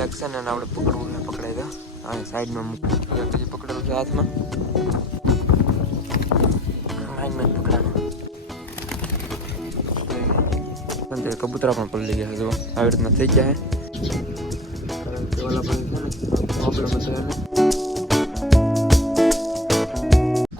લેક્શન અને આપણે પકડવું ને પકડાઈ દો. હા સાઈડમાં મૂકી પછી પકડેલું છે હાથમાં. લાઈનમાં કબૂતરા પણ પલળી ગયા જો. આવી રીતના થઈ ગયા છે. ઓલા છે ને પ્રોબ્લેમ હતો એને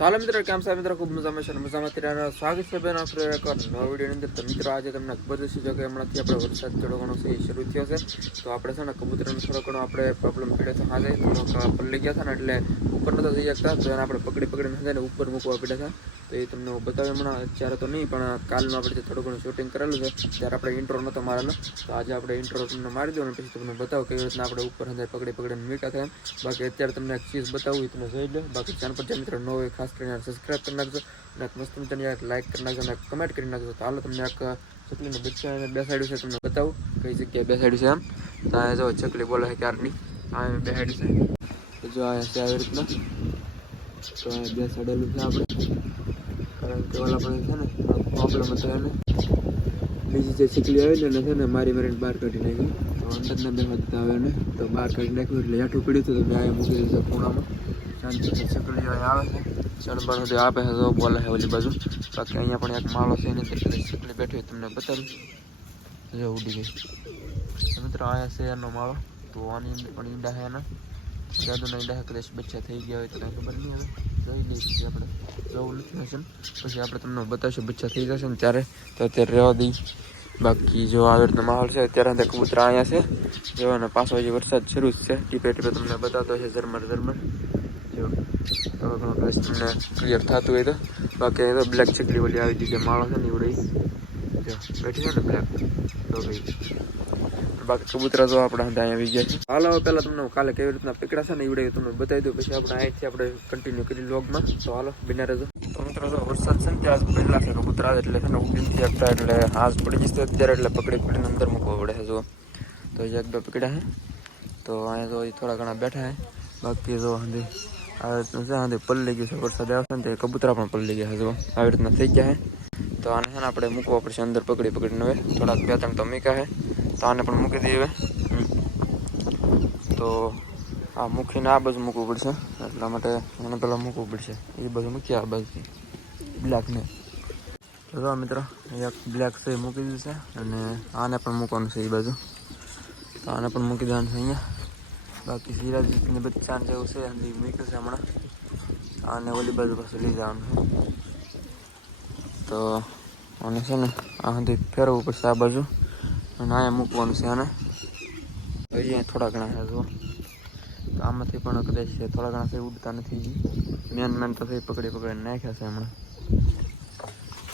ચાલો મિત્રો કેમ છે મિત્રો ખૂબ મજામાં છે મજામાં ત્યારે સ્વાગત છે બેન આપણે એક નવા વિડીયોની અંદર તો મિત્રો આજે તમને ખબર જ જો કે હમણાંથી આપણે વરસાદ થોડો ઘણો છે શરૂ થયો છે તો આપણે છે ને કબૂતરનો થોડો ઘણો આપણે પ્રોબ્લેમ પડ્યો છે હાજર પલળી ગયા હતા ને એટલે ઉપર નતો થઈ શકતા, તો એને આપણે પકડી પકડીને છે ને ઉપર મૂકવા પડ્યા હતા। તો એ તમને હું બતાવ્યું હમણાં. અત્યારે તો નહીં, પણ કાલનું આપણે થોડું ઘણું શૂટિંગ કરેલું છે, ત્યારે આપણે ઇન્ટ્રો નહોતો મારેલો. તો આજે આપણે ઇન્ટ્રો તમને મારી દો અને પછી તમને બતાવો કેવી રીતના આપણે ઉપર અંદર પકડી પકડીને મીઠા થાય. બાકી અત્યારે તમને એક ચીજ બતાવું, એ તમે જોઈ લો. બાકી ચેનલ પર જે મિત્રો ન હોય, ખાસ કરીને સબસ્ક્રાઈબ કરી નાખજો અને મસ્ત મજાની લાઈક કરી નાખજો અને કમેન્ટ કરી નાખજો. તો હાલો તમને એક ચકલીને બચ્ચા બેસાડ્યું છે, તમને બતાવું. કઈ જગ્યાએ બેસાડ્યું છે એમ તો આ જો ચકલી બોલે છે ક્યારની? આ એમ બેસાડ્યું છે. જો આ છે આવી રીતના. તો આ બેસાડેલું છે આપણે. કારણ કે ઓલા પણ છે ને પ્રોબ્લેમ હતો એને. બીજી જે ચીકલી આવી ને છે ને મારી મારીને બહાર કાઢી નાખી. તો અંદરના બે વધતા આવે ને તો બહાર કાઢી નાખ્યું એટલે હેઠું પડ્યું હતું તો મેં આવી મૂકી દીધું ખૂણામાં. શાંતિથી ચીકલી આવે છે. ચણબણ સુધી આપે છે, તો બોલે છે ઓલી બાજુ. બાકી અહીંયા પણ એક માળો છે એની એટલે ચીકલી બેઠી તમને બતાવી. જો ઉડી ગઈ. મિત્રો અહીંયા છે માળો. તો આની અંદર પણ ઈંડા છે એના. જાદુના ઈંડા કદાચ બચ્ચા થઈ ગયા હોય તો કાંઈ ખબર નહીં હવે. જોઈ લઈએ પછી આપણે જવું નથી હશે પછી આપણે તમને બતાવશું બચ્ચા થઈ જશે ને ત્યારે. તો અત્યારે રહેવા દઈ. બાકી જો આવી રીતનો માહોલ છે, અત્યારે તે કબૂતરા અહીંયા છે. જો અને પાછો હજી વરસાદ શરૂ જ છે. ટીપે ટીપે તમને બતાવતો છે ઝરમર ઝરમર. જો થોડો ઘણો કદાચ તમને ક્લિયર થતું હોય તો. બાકી હવે બ્લેક ચકલી ઓલી આવી જગ્યાએ માળો છે ને એવડી જો, બેઠી છે ને બ્લેક તો ભાઈ બાકી કબૂતરા તો આપણે અહીંયા આવી ગયા છે. હાલ, હવે પહેલાં તમને કાલે કેવી રીતના પકડા છે ને એવડે તમને બતાવી દઉં. પછી આપણે અહીંથી આપણે કન્ટિન્યુ કરી લોગમાં તો હાલો, બિના રહેજો તો મિત્રો, જો વરસાદ છે ને ત્યાં પહેલા છે કબૂતરા, એટલે છે ને ઉડીને આપતા એટલે હાથ પડી જશે અત્યારે, એટલે પકડી પકડીને અંદર મૂકવો પડે છે, જો. તો એક બે પકડ્યા છે. તો અહીંયા તો હજી થોડા ઘણા બેઠા છે. બાકી જો હંધી, આ રીતનું છે, હંધી ગયું છે, વરસાદ આવશે ને તે કબૂતરા પણ પલળી ગયા છે, જો. આવી રીતના થઈ ગયા છે. તો આને છે ને આપણે મૂકવા પડશે અંદર પકડી પકડીને હવે. થોડાક બે ત્રણ તો મીકા છે. તો આને પણ મૂકી દઈએ તો આ મૂકીને આ બાજુ મૂકવું પડશે. એટલા માટે એને પહેલાં મૂકવું પડશે. એ બાજુ મૂકીએ, આ બાજુ. બ્લેકને. જો મિત્રો, એક બ્લેક છે એ મૂકી દીધું છે અને આને પણ મૂકવાનું છે એ બાજુ. તો આને પણ મૂકી દેવાનું છે અહીંયા. બાકી સિરાજને બચ્ચાને જેવું છે અને મૂક્યું છે હમણાં. આને ઓલી બાજુ પાસે લઈ જવાનું છે. તો અને છે ને આ સુધી ફેરવવું પડશે આ બાજુ. અને અહીંયા મૂકવાનું છે અને અહીંયા થોડા ઘણા છે જો આમાંથી પણ કદાચ છે, થોડા ઘણા છે ઉડતા નથી મેન મેન તો થઈ પકડી પકડીને નાખ્યા છે હમણાં.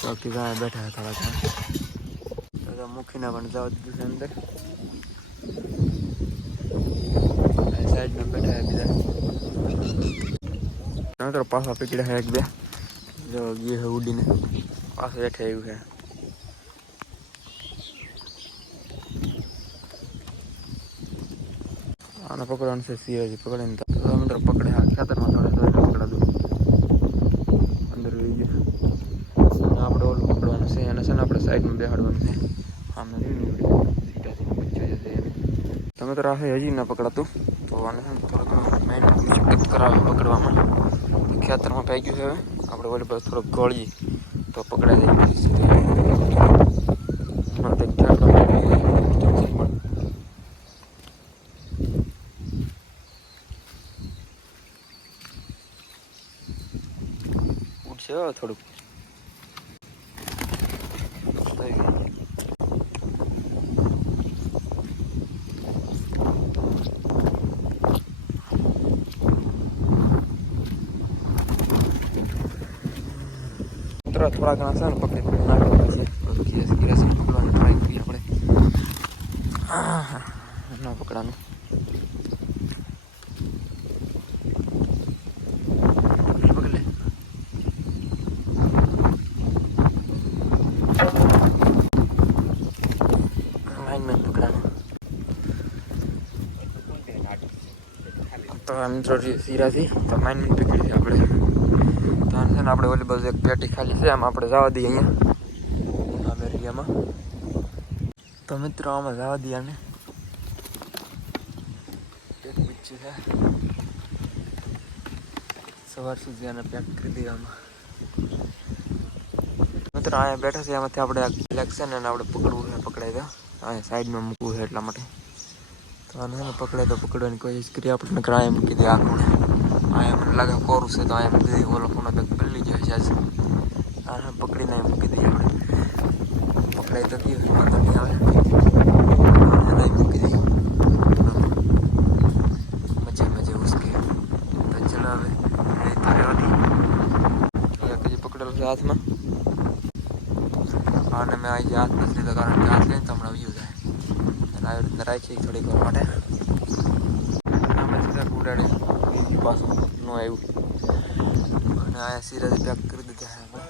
બાકી ગાય બેઠા થોડા ઘણા. મૂકીને પણ જવા દીધું છે અંદર. સાઈડમાં બેઠા બીજા પાછા પકડ્યા એક બે. જો ગયું ઉડીને. પાછું બેઠા એવું છે. આને પકડવાનું છે સિંહ પકડીને તો તો મિત્રો પકડે આ ખેતરમાં થોડે થોડે પકડા દઉં અંદર રહી ગયું અને આપણે ઓલું પકડવાનું છે અને છે ને આપણે સાઈડમાં બેહાડવાનું છે આમ સીટા સીધા બચ્ચા જશે એને તમે તો રાહે હજી ના પકડાતું તો આને છે ને થોડોક મહેનત કરાવે પકડવામાં તો ખેતરમાં પાઈ ગયું છે હવે આપણે ઓલી બાજુ થોડોક ગળીએ તો પકડાઈ જાય હા, તે ખેતરમાં પણ ઉડશે હો થોડુંક થઈ ગયું. મિત્રો થોડા ઘણા છે ને પકડી પકડી નાખવાના છે તો ગેસ ગેસ પકડવાનું ટ્રાય કરીએ આપણે આહ, ના પકડાનું પકડી લે લાઈનમેન પકડાનું આ મિત્રો સિરાથી તો લાઈનમેન પકડી છે આપણે. ત્યાં છે ને, આપણે ઓલી બાજુ એક પેટી ખાલી છે, આમ આપણે જવા દઈએ અહીંયા આ એરિયામાં તો મિત્રો, આમાં જવા દઈએ આને. બચ્ચું છે. સવાર સુધી આને પેક કરી દેવામાં મિત્રો, અહીંયા બેઠા છે, એમાંથી આપણે બ્લેક છે ને આપણે પકડવું છે પકડાય દો. અહીંયા સાઈડમાં મૂકવું છે એટલા માટે. તો આને છે તો પકડવાની કોશિશ કરી. આપણે નકર અહીંયા મૂકી દે આખું અહીંયા મને લાગે કોરું છે તો અહીંયા મૂકી દઈએ ઓલો ફોનો બેગ પલ્લી જાય છે. આજે પકડીને એમ મૂકી દઈએ આપણે પકડાય તો ગયું વાંધો નહીં આવે. મૂકી દઈએ મજે મજે ઉસકે. તો ચલો હવે એ તો રહેવાથી પકડેલો છે હાથમાં આને મેં આજે હાથ નથી લીધો કારણ કે હાથ લઈને તો હમણાં વ્યૂ જાય અને આવી રીતના રાખી થોડીક વાર માટે. આમે સીધા ઉડાડી પાછું ન આવ્યું. અને અહીંયા સિરાજી પેક કરી દીધા અમે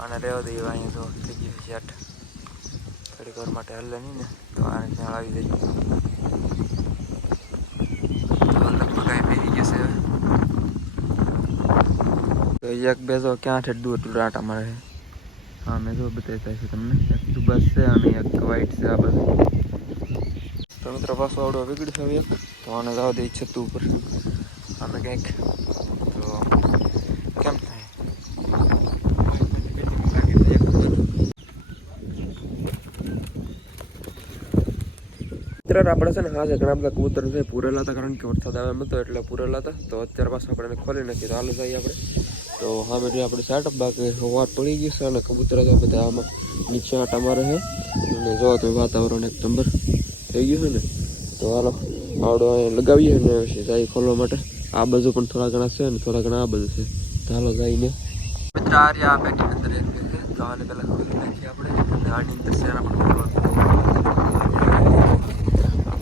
આને રહેવા દઈએ અહીંયા તો થઈ ગયું છે આઠ થોડીક વાર માટે હલે નહીં ને, તો આને ત્યાં આવી તો એક બેસો, ક્યાં છે? દૂર દૂર આટા મારે. હા, મેં જો બતાવતા છે તમને. એક બસ છે, અને એક વ્હાઈટ છે આ બધું તો મિત્રો, પાછો આવડો વિગડ છે એક. તો આને જવા દે છત ઉપર. આને કંઈક. તો કેમ થાય? અત્યારે આપણે છે ને હા ઘણા બધા કબૂતર છે પૂરેલા હતા, કારણ કે વરસાદ આવે એમ એટલે પૂરેલા હતા. તો અત્યારે પાછું આપણે ખોલી નાખીએ. તો હાલ જઈએ આપણે. તો હા બેટી આપણે સેટઅપ બાકી હવાર પડી ગઈ છે અને કબૂતર તો બધા આમાં નીચે આટા મારે છે અને જો તો વાતાવરણ એક નંબર થઈ ગયું છે ને, તો હાલો, આવડો લગાવીએ ને જાય ખોલવા માટે. આ બાજુ પણ થોડા ઘણા છે અને થોડા ઘણા આ બાજુ છે. તો હાલો જઈને મિત્ર આર્યા રહ્યા અંદર તો આને પહેલાં ખોલી નાખીએ આપણે. આની અંદર શેર આપણે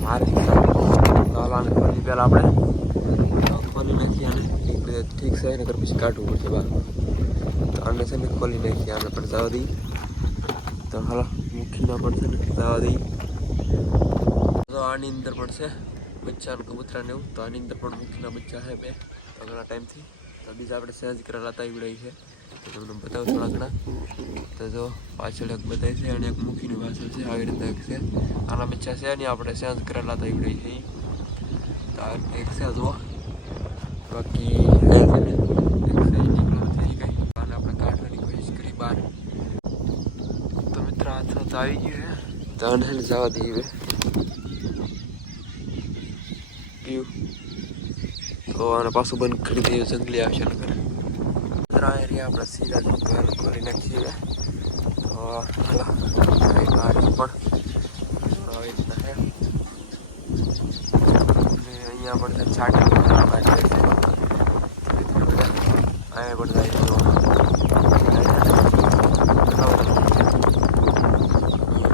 મારી પહેલાં આપણે ઠીક છે નકર પછી કાઢવું પડશે બહાર. તો આને છે ને ખોલી નાખીએ આને પણ જવા દઈ તો હાલો મુખીના પણ છે ને જવા દઈ તો આની અંદર પણ છે બચ્ચા અને કબૂતરા ને એવું. તો આની અંદર પણ મુખીના બચ્ચા છે બે ઘણા ટાઈમથી. તો બીજા આપણે સહેજ કરેલા હતા ઈવડાઈ છે. તો તમને બતાવું થોડા ઘણા. તો જો, પાછળ એક બતાવી છે અને એક મુખીની પાછળ છે, આવી રીતે છે. આના બચ્ચા છે અને આપણે સહેજ કરેલા હતા ઈવડાઈ છે. તો એક છે જો બાકી બે છે ને એક છે ઈ નીકળો નથી ઈ કાંઈ આને આપણે કાઢવાની કોશિશ કરી બહાર તો મિત્ર આ તો આવી ગયું છે તો આને છે ને જવા દઈએ ગયું તો આને પાછું બંધ કરી દઈએ, જંગલી આવશે આ એરિયા આપણે તો એને ખોલી નાખીએ. તો આવી પણ આવી રીતના છે અહીંયા પણ છાંટી અહીંયા પણ જાય છે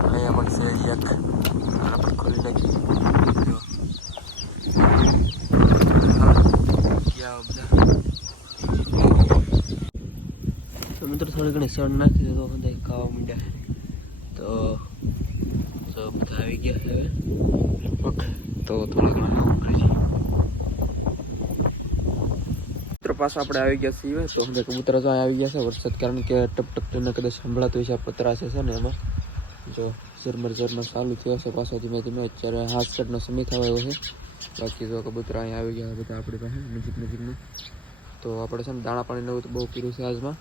અહીંયા પણ છે એક આને પણ ખોલી નાખી જો. ક્યાં બધા તો મિત્રો થોડી ઘણી સર નાખી દીધો બધા ખાવા માંડ્યા. તો તો બધા આવી ગયા છે લગભગ તો થોડા ઘણા કામ કરી મિત્રો પાછા આપણે આવી ગયા છીએ તો હવે કબૂતર તો આવી ગયા છે. વરસાદ કારણ કે ટપ ટપ તેને કદાચ સંભળાતું છે. પતરા છે ને એમાં. જો ઝરમર ઝરમર ચાલુ થયો છે પાછો ધીમે ધીમે. અત્યારે હાથ સેટનો સમય થવા આવ્યો છે. બાકી જો કબૂતર અહીંયા આવી ગયા બધા આપણી પાસે નજીક નજીકમાં. તો આપણે છે ને દાણા પાણી નવું તો બહુ પીરું છે આજમાં.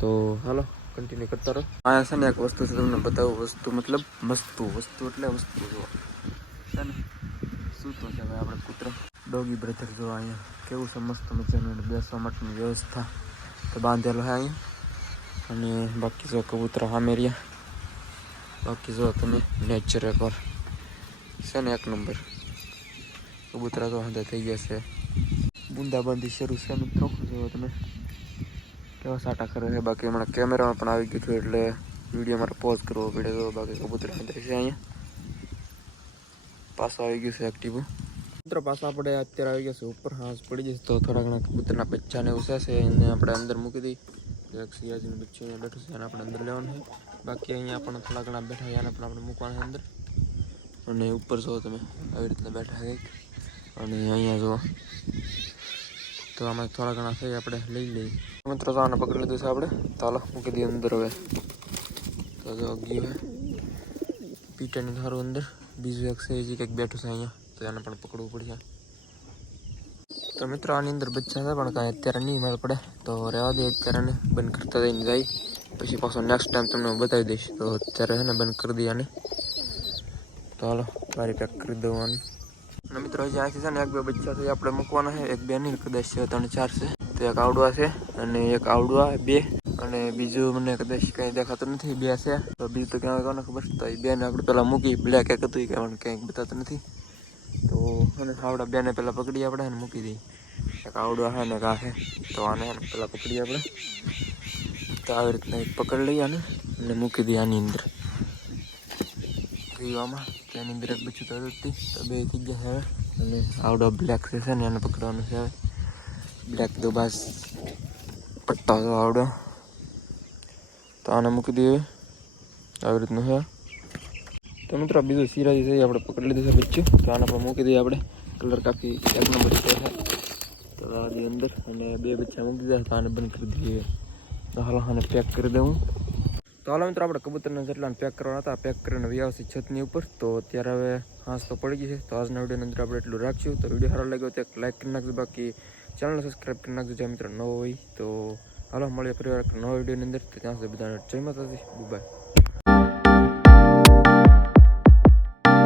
તો હાલો કન્ટિન્યુ કરતા રહો. અહીંયા છે ને એક વસ્તુ છે, તમને બતાવું, વસ્તુ મતલબ વસ્તુ વસ્તુ એટલે વસ્તુ જો છે ને? શું તો છે આપણે કૂતરો? ડોગી બ્રધર જો અહીંયા, કેવું છે મસ્ત મજાનું બેસવા માટેની વ્યવસ્થા. તો બાંધેલો છે અહીંયા. અને બાકી જો કબૂતરો સામે રહ્યા. બાકી જો તમે નેચર એકવાર છે ને એક નંબર કબૂતરા તો હાંધા થઈ ગયા છે. બુંદાબાંધી શરૂ છે મિત્રો જો તમે. કેવા સાટા કરે છે? બાકી હમણાં કેમેરામાં પણ આવી ગયું હતું એટલે વીડિયો મારે પોઝ કરવો પડે તો બાકી કબૂતર અંદર છે અહીંયા. પાછો આવી ગયું છે એક્ટિવ કબૂતર પાછા આપણે અત્યારે આવી ગયા છે. ઉપર હાંસ પડી જશે તો થોડા ઘણા કબૂતરના બચ્ચાને એવું છે. એને આપણે અંદર મૂકી દઈ. એક સિયાજીનું બચ્ચું અહીંયા બેઠું છે. એને આપણે અંદર લેવાનું છે. બાકી અહીંયા પણ થોડા ઘણા બેઠા એને પણ આપણે મૂકવાના છે અંદર. અને ઉપર જુઓ તમે, આવી રીતના બેઠા કંઈક. અને અહીંયા જુઓ. તો આમાં થોડા ઘણા થઈ આપણે લઈ લઈએ. મિત્રો, તો આને પકડી લીધું છે આપણે. તો હાલો, મૂકી દઈએ અંદર હવે. તો જો ગયું હે. પીટાની ધારું અંદર. બીજું એક છે એ જે કંઈક બેઠું છે અહીંયા. તો તો એને પણ પકડવું પડશે. તો મિત્રો, આની અંદર બચ્ચા છે પણ કાંઈ અત્યારે નહીં મળે પડે. તો રહેવા દે અત્યારે ને બંધ કરતા જઈને જાય. પછી પાછો નેક્સ્ટ ટાઈમ તમને હું બતાવી દઈશ. તો અત્યારે છે ને બંધ કરી દઈએ આને. તો હાલો, મારી પેક કરી દઉં આને. અને મિત્રો, હજી આખી છે ને એક બે બચ્ચા છે આપણે મૂકવાના છે. એક બે નહીં કદાચ છે, ત્રણ ચાર છે. તો એક આવડવા છે અને એક આવડવા, બે. અને બીજું મને કદાચ કંઈ દેખાતું નથી, બે છે. તો બીજું તો ક્યાં કોને ખબર તો એ બેને આપણે પહેલાં મૂકી બ્લેક એક હતું કે ક્યાંક બતાતું નથી. તો અને આવડા બેને પહેલાં પકડી આપણે અને મૂકી દઈએ. એક આવડવા છે ને છે. તો આને પહેલાં પકડીએ આપણે. તો આવી રીતના પકડી લઈએ અને મૂકી દઈએ આની અંદર. પીવામાં તેની અંદર એક બચ્ચું તો હતી તો બે થઈ ગયા હવે અને આવડો બ્લેક છે ને એને પકડવાનું છે હવે બ્લેક તો બસ પટ્ટો તો આવડો તો આને મૂકી દઈએ આવી રીતનું છે તો મિત્રો બીજું સિરાજી છે આપણે પકડી લીધું છે બચ્ચું તો આને પણ મૂકી દઈએ આપણે કલર કાફી એક નંબર છે તો અંદર અને બે બચ્ચા મૂકી દીધા તો આને બંધ કરી દઈએ તો હાલો આને પેક કરી દઉં તો હાલો મિત્રો, આપણે કબૂતરના જેટલા પેક કરવાના હતા પેક કરીને વ્યવસ્થિત છતની ઉપર. તો અત્યારે હવે હાંસ તો પડી ગઈ છે. તો આજના વિડીયોની અંદર આપણે એટલું રાખશું. તો વીડિયો સારો લાગ્યો તો એક લાઈક કરી નાખજો. બાકી ચેનલ સબસ્ક્રાઈબ કરી નાખજો જે મિત્રો નવો હોય તો. હાલો, મળીએ ફરી વાર એક નવા વિડીયોની અંદર. તો ત્યાં સુધી બધાને જય માતાજી. બાય